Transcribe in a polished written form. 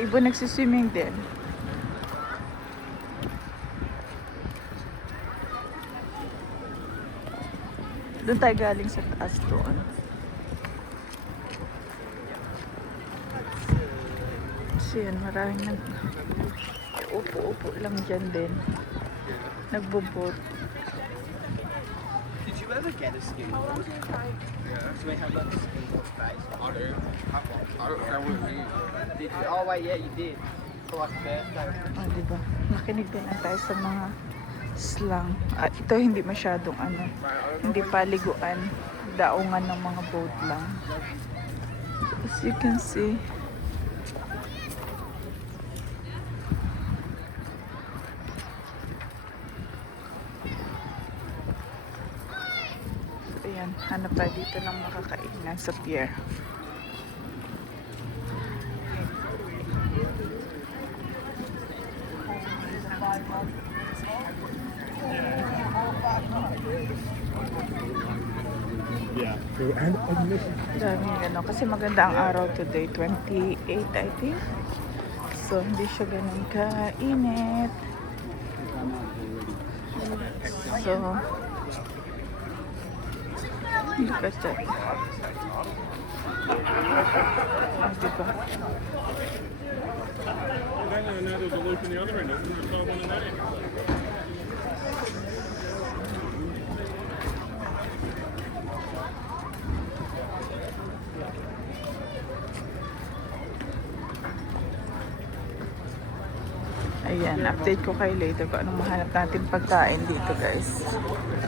ibon nagsiswimming din. Doon tayo galing sa taas doon. Kasi yan, maraming upo-upo lang dyan din. Nagbobot. Did you ever get a skateboard? Yeah. So we have like a skateboard place. Did you? Oh wait, yeah, you did. For like a birthday. Oh, diba? Makinig din lang tayo sa mga slang. At ito hindi masyadong hindi paliguan. Daungan ng mga boat lang. As you can see. So, ayan. Hanap tayo dito ng makakainan sa pier. Yeah. And admission. Daming kasi maganda ang araw today, 28 I think. So hindi siya ganun kainit. So look at that. Diba? There's a loop in the other end. Isn't there one in that end? Ayan, update ko kayo later kung anong mahanap natin pagkain dito guys.